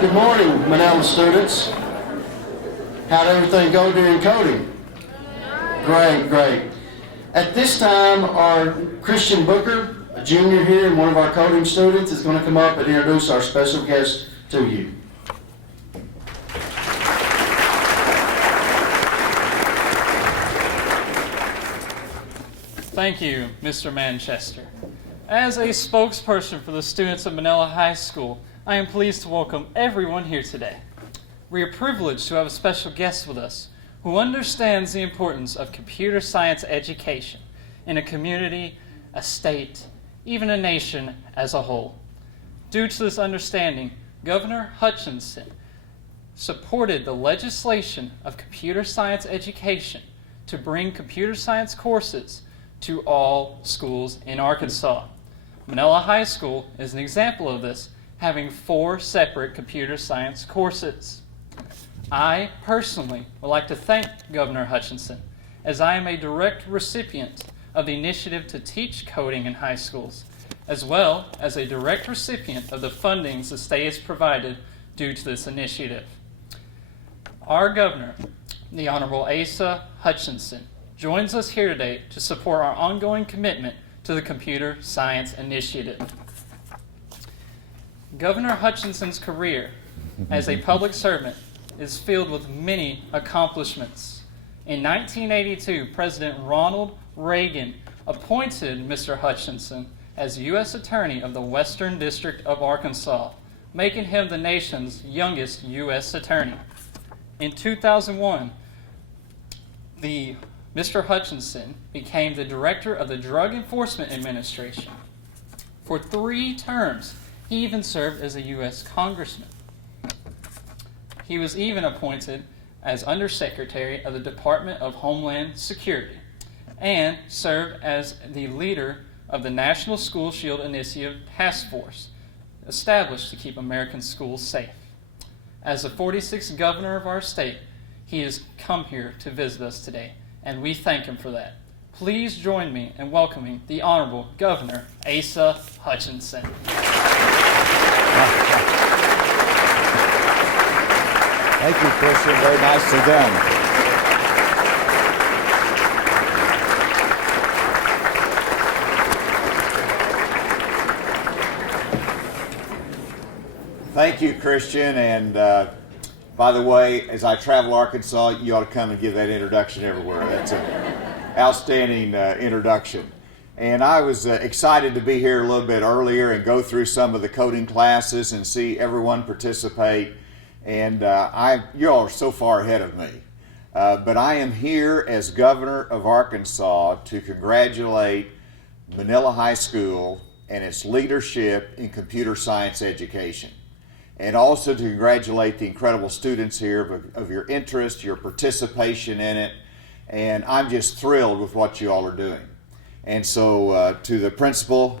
Good morning, Manila students. How'd everything go during coding? Great, great. At this time, our Christian Booker, a junior here and one of our coding students, is going to come up and introduce our special guest to you. Thank you, Mr. Manchester. As a spokesperson for the students of Manila High School, I am pleased to welcome everyone here today. We are privileged to have a special guest with us who understands the importance of computer science education in a community, a state, even a nation as a whole. Due to this understanding, Governor Hutchinson supported the legislation of computer science education to bring computer science courses to all schools in Arkansas. Manila High School is an example of this, having 4 separate computer science courses. I personally would like to thank Governor Hutchinson, as I am a direct recipient of the initiative to teach coding in high schools, as well as a direct recipient of the fundings the state has provided due to this initiative. Our governor, the Honorable Asa Hutchinson, joins us here today to support our ongoing commitment to the Computer Science Initiative. Governor Hutchinson's career as a public servant is filled with many accomplishments. In 1982, President Ronald Reagan appointed Mr. Hutchinson as U.S. Attorney of the Western District of Arkansas, making him the nation's youngest U.S. Attorney. In 2001, Mr. Hutchinson became the Director of the Drug Enforcement Administration. For 3 terms, he even served as a U.S. Congressman. He was even appointed as Undersecretary of the Department of Homeland Security and served as the leader of the National School Shield Initiative Task Force, established to keep American schools safe. As the 46th governor of our state, he has come here to visit us today, and we thank him for that. Please join me in welcoming the Honorable Governor Asa Hutchinson. Thank you, Christian. Very nicely done. Thank you, Christian. And by the way, as I travel Arkansas, you ought to come and give that introduction everywhere. That's an outstanding introduction. And I was excited to be here a little bit earlier and go through some of the coding classes and see everyone participate. And you all are so far ahead of me. But I am here as governor of Arkansas to congratulate Manila High School and its leadership in computer science education. And also to congratulate the incredible students here of your interest, your participation in it. And I'm just thrilled with what you all are doing. And so to the principal,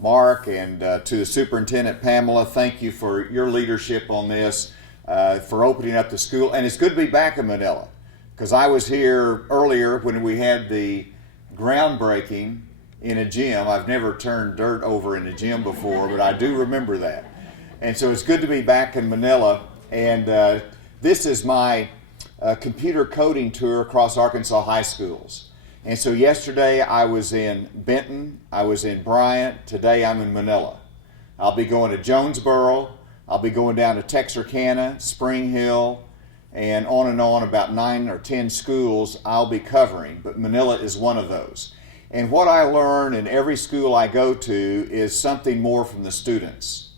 Mark, and to the superintendent, Pamela, thank you for your leadership on this, for opening up the school. And it's good to be back in Manila, because I was here earlier when we had the groundbreaking in a gym. I've never turned dirt over in a gym before, but I do remember that. And so it's good to be back in Manila. And this is my computer coding tour across Arkansas high schools. And so yesterday I was in Benton, I was in Bryant, today I'm in Manila. I'll be going to Jonesboro, I'll be going down to Texarkana, Spring Hill, and on about 9 or 10 schools I'll be covering, but Manila is one of those. And what I learn in every school I go to is something more from the students,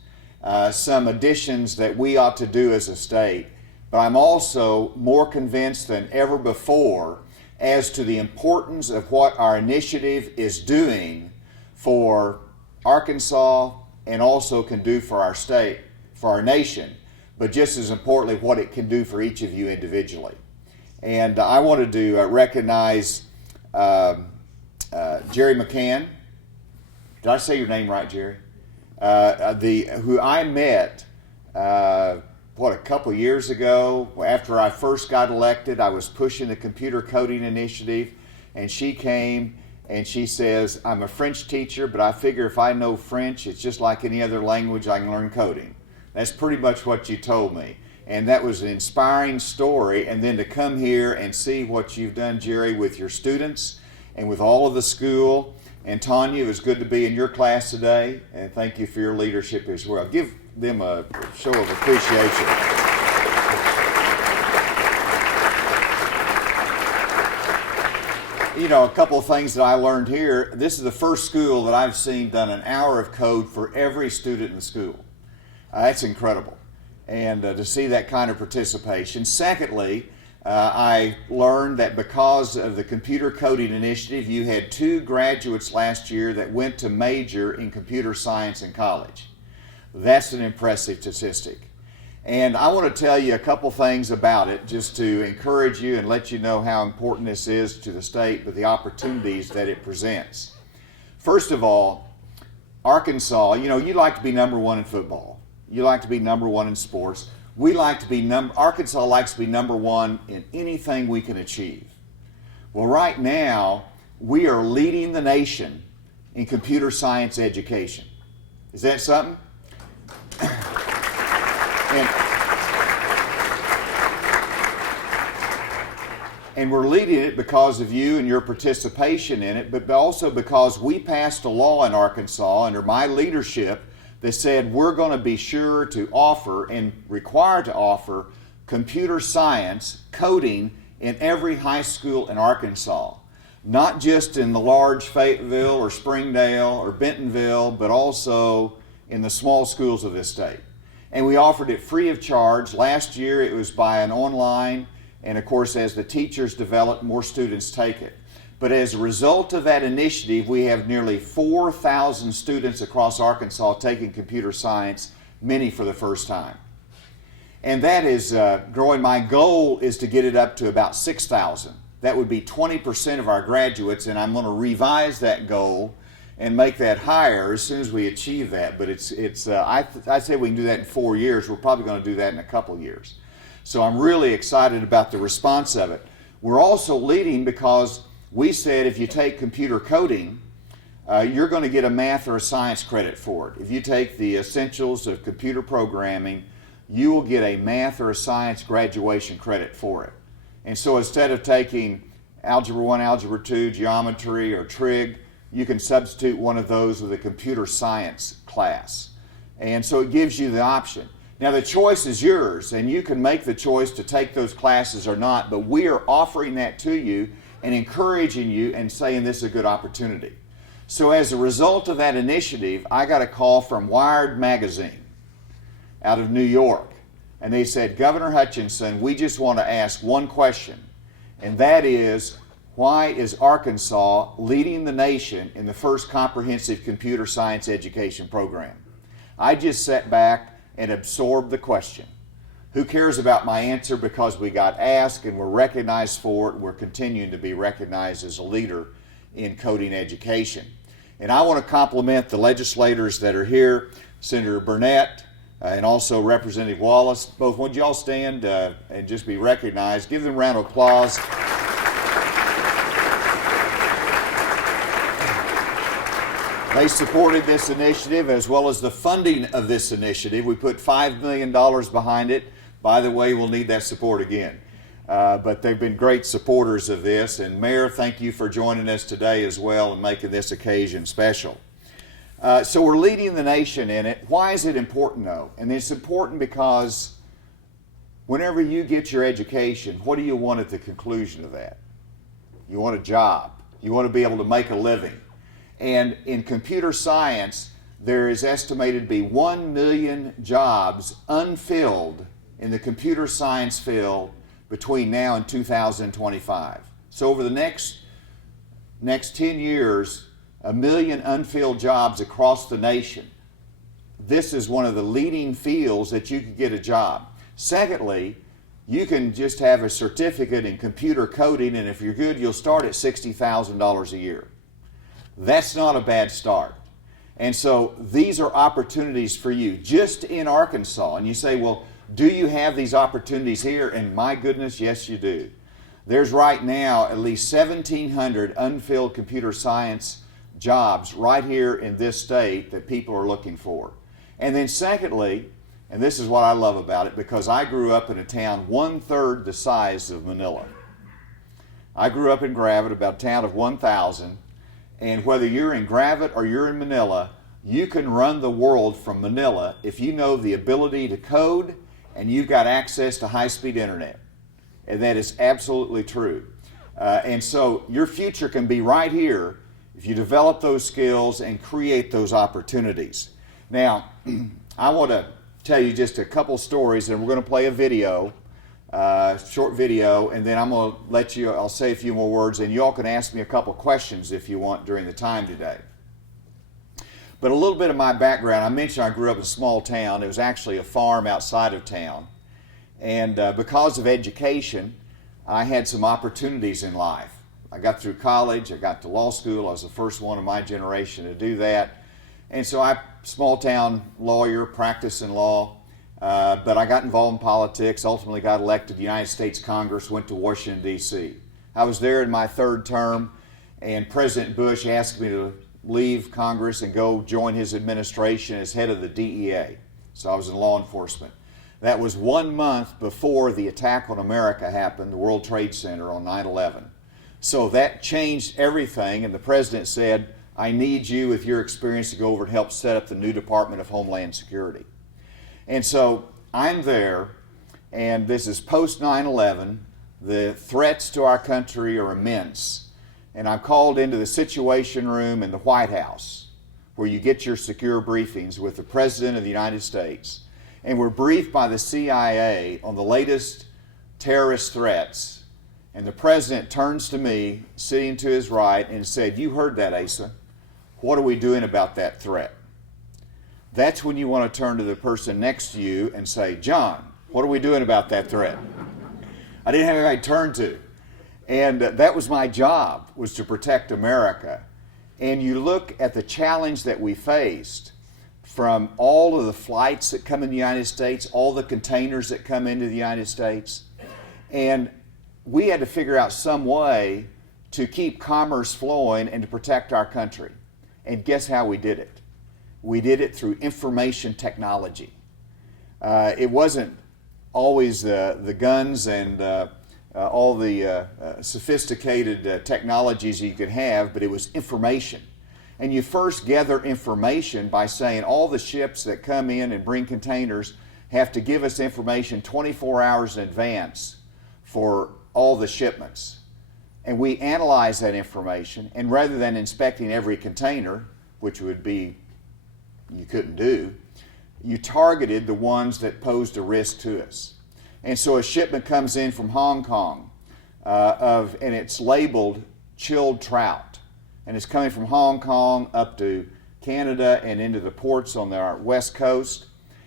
some additions that we ought to do as a state, but I'm also more convinced than ever before as to the importance of what our initiative is doing for Arkansas and also can do for our state, for our nation, but just as importantly, what it can do for each of you individually. And I wanted to recognize Gerry Mccann. Did I say your name right, Gerry? Who I met a couple of years ago. After I first got elected, I was pushing the computer coding initiative, and she came and she says, I'm a French teacher, but I figure if I know French, it's just like any other language, I can learn coding. That's pretty much what you told me. And that was an inspiring story. And then to come here and see what you've done, Gerry, with your students and with all of the school. And Tanya, it was good to be in your class today. And thank you for your leadership as well. Give them a show of appreciation. You know, a couple of things that I learned here. This is the first school that I've seen done an hour of code for every student in the school. That's incredible. And to see that kind of participation. Secondly, I learned that because of the computer coding initiative, you had 2 graduates last year that went to major in computer science in college. That's an impressive statistic. And I want to tell you a couple things about it just to encourage you and let you know how important this is to the state, but the opportunities that it presents. First of all, Arkansas, you know, you like to be number 1 in football. You like to be number 1 in sports. Arkansas likes to be number 1 in anything we can achieve. Well, right now, we are leading the nation in computer science education. Is that something? And we're leading it because of you and your participation in it, but also because we passed a law in Arkansas under my leadership that said we're going to be sure to offer and required to offer computer science coding in every high school in Arkansas. Not just in the large Fayetteville or Springdale or Bentonville, but also in the small schools of this state. And we offered it free of charge. Last year it was by an online, and of course as the teachers develop, more students take it. But as a result of that initiative, we have nearly 4,000 students across Arkansas taking computer science, many for the first time. And that is growing. My goal is to get it up to about 6,000. That would be 20% of our graduates, and I'm going to revise that goal and make that higher as soon as we achieve that. But I say we can do that in 4 years. We're probably going to do that in a couple years. So I'm really excited about the response of it. We're also leading because we said if you take computer coding, you're going to get a math or a science credit for it. If you take the essentials of computer programming, you will get a math or a science graduation credit for it. And so instead of taking Algebra 1, Algebra 2, Geometry, or Trig, you can substitute one of those with a computer science class. And so it gives you the option. Now the choice is yours, and you can make the choice to take those classes or not, but we are offering that to you and encouraging you and saying this is a good opportunity. So as a result of that initiative, I got a call from Wired magazine out of New York. And they said, Governor Hutchinson, we just want to ask one question. And that is, why is Arkansas leading the nation in the first comprehensive computer science education program? I just sat back and absorbed the question. Who cares about my answer because we got asked and we're recognized for it. We're continuing to be recognized as a leader in coding education. And I want to compliment the legislators that are here, Senator Burnett and also Representative Wallace. Both, would you all stand and just be recognized? Give them a round of applause. They supported this initiative as well as the funding of this initiative. We put $5 million behind it. By the way, we'll need that support again. But they've been great supporters of this. And Mayor, thank you for joining us today as well and making this occasion special. So we're leading the nation in it. Why is it important though? And it's important because whenever you get your education, what do you want at the conclusion of that? You want a job. You want to be able to make a living. And in computer science, there is estimated to be 1 million jobs unfilled in the computer science field between now and 2025. So over the next 10 years, 1 million unfilled jobs across the nation. This is one of the leading fields that you can get a job. Secondly, you can just have a certificate in computer coding, and if you're good, you'll start at $60,000 a year. That's not a bad start. And so these are opportunities for you just in Arkansas. And you say, well, do you have these opportunities here? And my goodness, yes, you do. There's right now at least 1,700 unfilled computer science jobs right here in this state that people are looking for. And then secondly, And this is what I love about it, because I grew up in a town 1/3 the size of Manila. I grew up in Gravette, about a town of 1,000, and whether you're in Gravette or you're in Manila, you can run the world from Manila if you know the ability to code and you've got access to high-speed internet. And that is absolutely true. And so your future can be right here if you develop those skills and create those opportunities. Now, I want to tell you just a couple stories, and we're going to play a video, short video, and then I'm going to let you, I'll say a few more words, and you all can ask me a couple questions if you want during the time today. But a little bit of my background, I mentioned I grew up in a small town. It was actually a farm outside of town. And because of education, I had some opportunities in life. I got through college, I got to law school. I was the first one in my generation to do that. And so I, small town lawyer, practicing law, but I got involved in politics, ultimately got elected to the United States Congress, went to Washington, D.C. I was there in my third term, and President Bush asked me to leave Congress and go join his administration as head of the DEA. So I was in law enforcement. That was 1 month before the attack on America happened, the World Trade Center on 9/11. So that changed everything, and the president said, I need you with your experience to go over and help set up the new Department of Homeland Security. And so I'm there, and this is post 9/11. The threats to our country are immense. And I'm called into the Situation Room in the White House, where you get your secure briefings with the President of the United States. And we're briefed by the CIA on the latest terrorist threats. And the President turns to me, sitting to his right, and said, you heard that, Asa. What are we doing about that threat? That's when you want to turn to the person next to you and say, John, what are we doing about that threat? I didn't have anybody to turn to. And that was my job, was to protect America. And you look at the challenge that we faced from all of the flights that come in the United States, all the containers that come into the United States, and we had to figure out some way to keep commerce flowing and to protect our country. And guess how we did it? We did it through information technology. It wasn't always the guns and all the sophisticated technologies you could have, but it was information. And you first gather information by saying all the ships that come in and bring containers have to give us information 24 hours in advance for all the shipments. And we analyze that information, and rather than inspecting every container, which would be, you couldn't do, you targeted the ones that posed a risk to us. And so a shipment comes in from Hong Kong, and it's labeled chilled trout. And it's coming from Hong Kong up to Canada and into the ports on our west coast.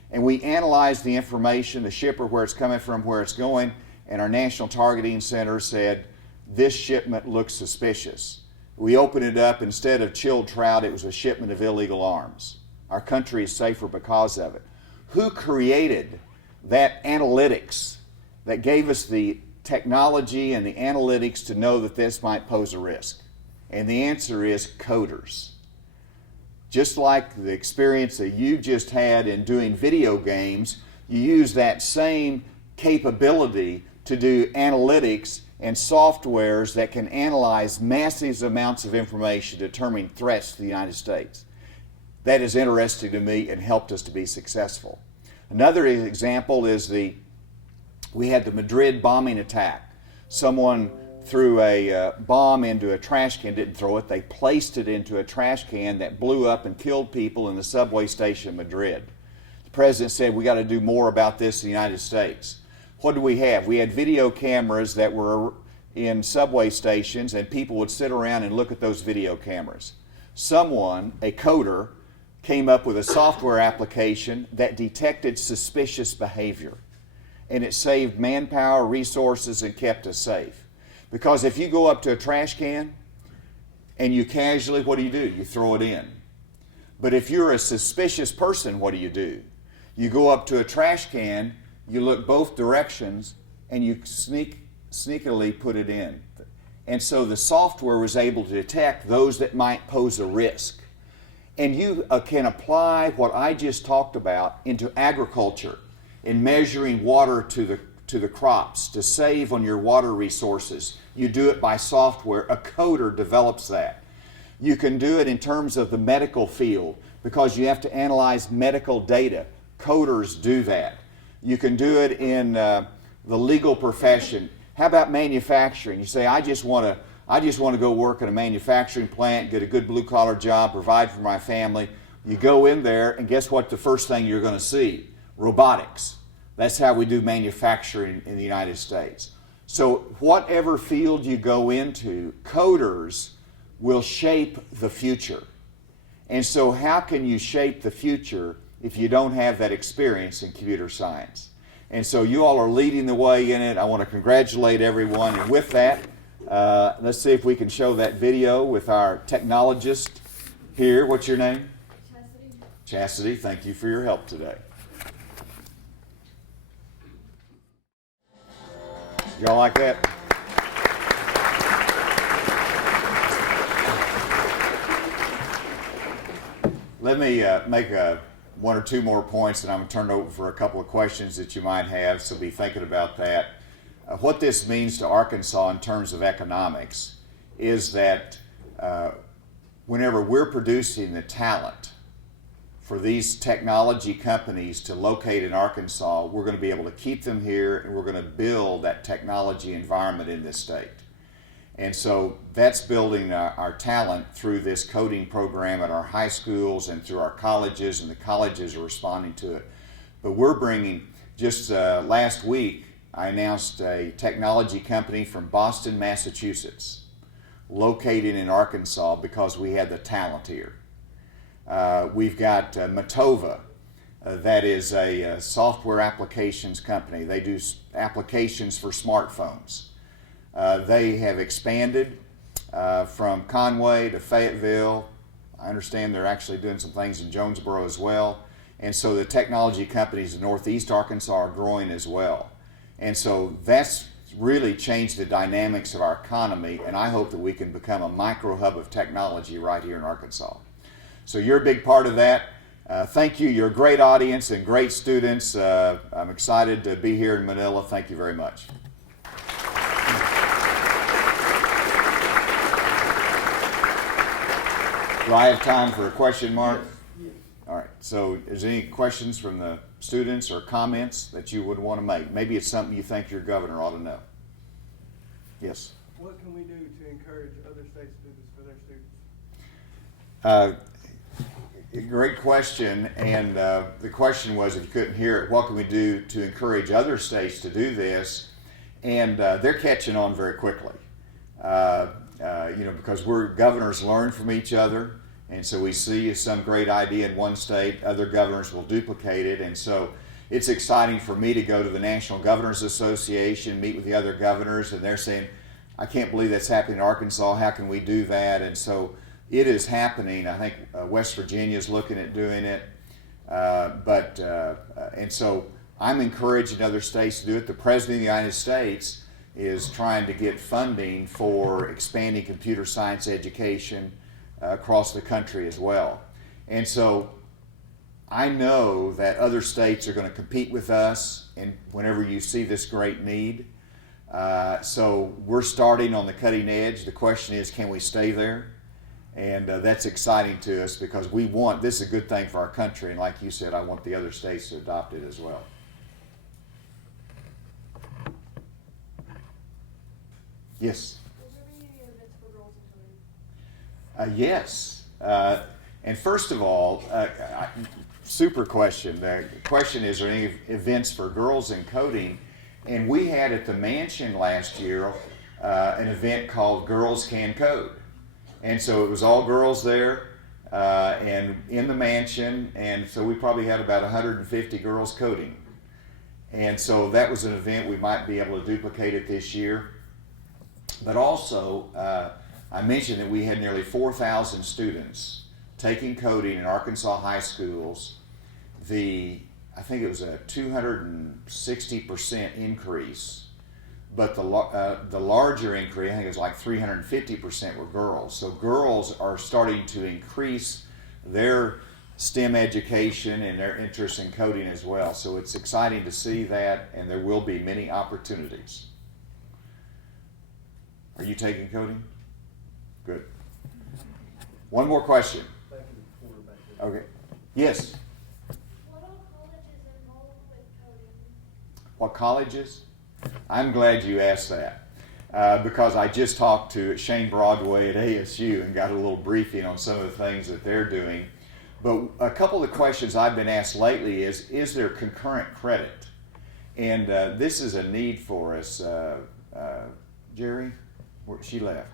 And we analyze the information, the shipper, where it's coming from, where it's going, and our National Targeting Center said, this shipment looks suspicious. We opened it up, instead of chilled trout, it was a shipment of illegal arms. Our country is safer because of it. Who created that analytics that gave us the technology and the analytics to know that this might pose a risk? And the answer is coders. Just like the experience that you just had in doing video games, you use that same capability to do analytics and softwares that can analyze massive amounts of information determining threats to the United States. That is interesting to me and helped us to be successful. Another example is we had the Madrid bombing attack. Someone threw a bomb into a trash can, didn't throw it, they placed it into a trash can that blew up and killed people in the subway station in Madrid. The president said, we got to do more about this in the United States. What do we have? We had video cameras that were in subway stations, and people would sit around and look at those video cameras. Someone, a coder, came up with a software application that detected suspicious behavior. And it saved manpower, resources, and kept us safe. Because if you go up to a trash can and you casually, what do? You throw it in. But if you're a suspicious person, what do? You go up to a trash can, you look both directions, and you sneakily put it in. And so the software was able to detect those that might pose a risk. And you can apply what I just talked about into agriculture, in measuring water to the crops, to save on your water resources. You do it by software. A coder develops that. You can do it in terms of the medical field because you have to analyze medical data. Coders do that. You can do it in the legal profession. How about manufacturing? You say, I just want to go work in a manufacturing plant, get a good blue-collar job, provide for my family. You go in there, and guess what the first thing you're going to see? Robotics. That's how we do manufacturing in the United States. So whatever field you go into, coders will shape the future. And so how can you shape the future if you don't have that experience in computer science? And so you all are leading the way in it. I want to congratulate everyone. And with that, let's see if we can show that video with our technologist here. What's your name? Chastity. Chastity, thank you for your help today. Y'all like that? Let me make one or two more points, and I'm going to turn it over for a couple of questions that you might have, so be thinking about that. What this means to Arkansas in terms of economics is that whenever we're producing the talent for these technology companies to locate in Arkansas, we're going to be able to keep them here, and we're going to build that technology environment in this state. And so that's building our talent through this coding program at our high schools and through our colleges, and the colleges are responding to it. But we're bringing, just last week, I announced a technology company from Boston, Massachusetts, located in Arkansas because we had the talent here. We've got Matova, that is a software applications company. They do applications for smartphones. They have expanded from Conway to Fayetteville. I understand they're actually doing some things in Jonesboro as well. And so the technology companies in Northeast Arkansas are growing as well. And so that's really changed the dynamics of our economy, and I hope that we can become a micro hub of technology right here in Arkansas. So you're a big part of that. Thank you. You're a great audience and great students. I'm excited to be here in Manila. Thank you very much. Do I have time for a question, Mark? Yes. All right. So is there any questions from the students or comments that you would want to make? Maybe it's something you think your governor ought to know. Yes. What can we do to encourage other state students for their students? Great question. And the question was, if you couldn't hear it, what can we do to encourage other states to do this? And they're catching on very quickly. Because governors learn from each other, and so we see some great idea in one state, other governors will duplicate it, and so it's exciting for me to go to the National Governors Association, meet with the other governors, and they're saying, I can't believe that's happening in Arkansas, how can we do that? And so it is happening. I think West Virginia is looking at doing it, and so I'm encouraging other states to do it. The President of the United States is trying to get funding for expanding computer science education across the country as well. And so I know that other states are going to compete with us and whenever you see this great need. So we're starting on the cutting edge. The question is, can we stay there? And that's exciting to us because this is a good thing for our country. And like you said, I want the other states to adopt it as well. Yes? Will there be any events for girls in coding? Yes. And first of all, super question. The question is there any events for girls in coding? And we had at the mansion last year an event called Girls Can Code. And so it was all girls there and in the mansion. And so we probably had about 150 girls coding. And so that was an event we might be able to duplicate it this year. But also, I mentioned that we had nearly 4,000 students taking coding in Arkansas high schools. I think it was a 260% increase, but the larger increase, I think it was like 350% were girls. So girls are starting to increase their STEM education and their interest in coding as well. So it's exciting to see that, and there will be many opportunities. Are you taking coding? Good. One more question. Okay. Yes. What all colleges involved with coding? What colleges? I'm glad you asked that because I just talked to Shane Broadway at ASU and got a little briefing on some of the things that they're doing. But a couple of the questions I've been asked lately is there concurrent credit? And this is a need for us. Jerry? She left.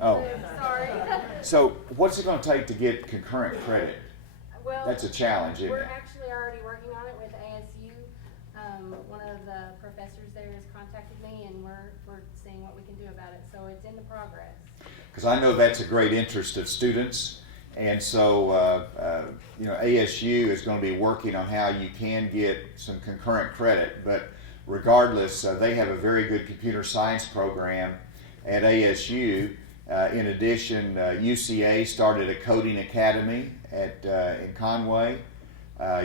Oh. Sorry. So what's it going to take to get concurrent credit? Well, That's a challenge, isn't we're it? actually already working on it with ASU. One of the professors there has contacted me, and we're seeing what we can do about it. So it's in the progress. Because I know that's a great interest of students, and so ASU is going to be working on how you can get some concurrent credit. But regardless, they have a very good computer science program at ASU. In addition, UCA started a coding academy in Conway.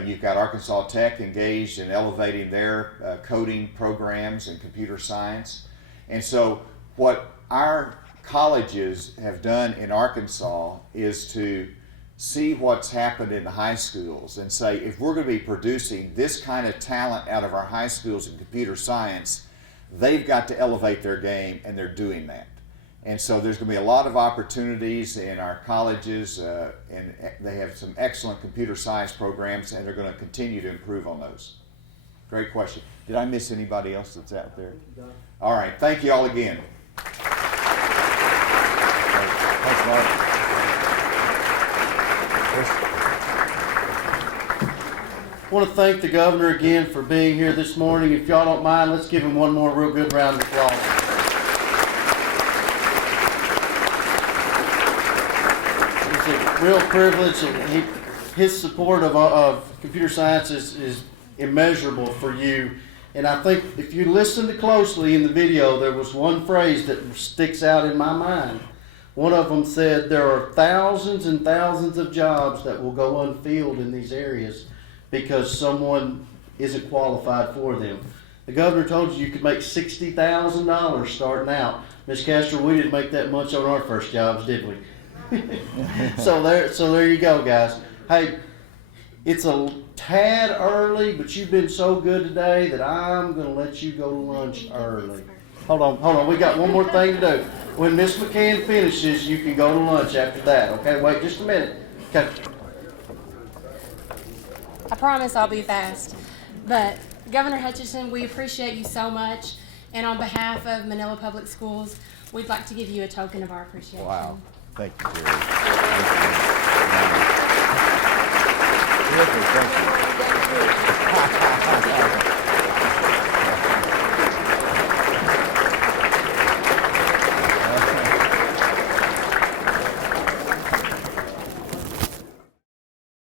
You've got Arkansas Tech engaged in elevating their coding programs and computer science. And so what our colleges have done in Arkansas is to see what's happened in the high schools and say, if we're going to be producing this kind of talent out of our high schools in computer science, they've got to elevate their game, and they're doing that. And so there's going to be a lot of opportunities in our colleges, and they have some excellent computer science programs, and they're going to continue to improve on those. Great question. Did I miss anybody else that's out there? All right. Thank you all again. Thanks, Mark. I want to thank the governor again for being here this morning. If y'all don't mind, let's give him one more real good round of applause. It's a real privilege, and his support of computer science is immeasurable for you. And I think if you listened closely in the video, there was one phrase that sticks out in my mind. One of them said, there are thousands and thousands of jobs that will go unfilled in these areas because someone isn't qualified for them. The governor told you could make $60,000 starting out. Ms. Castro, we didn't make that much on our first jobs, did we? So there you go, guys. Hey, it's a tad early, but you've been so good today that I'm going to let you go to lunch early. Hold on. We got one more thing to do. When Ms. McCann finishes, you can go to lunch after that. Okay, wait just a minute. Okay. I promise I'll be fast. But Governor Hutchinson, we appreciate you so much. And on behalf of Manila Public Schools, we'd like to give you a token of our appreciation. Wow. Thank you, Jerry. Thank you.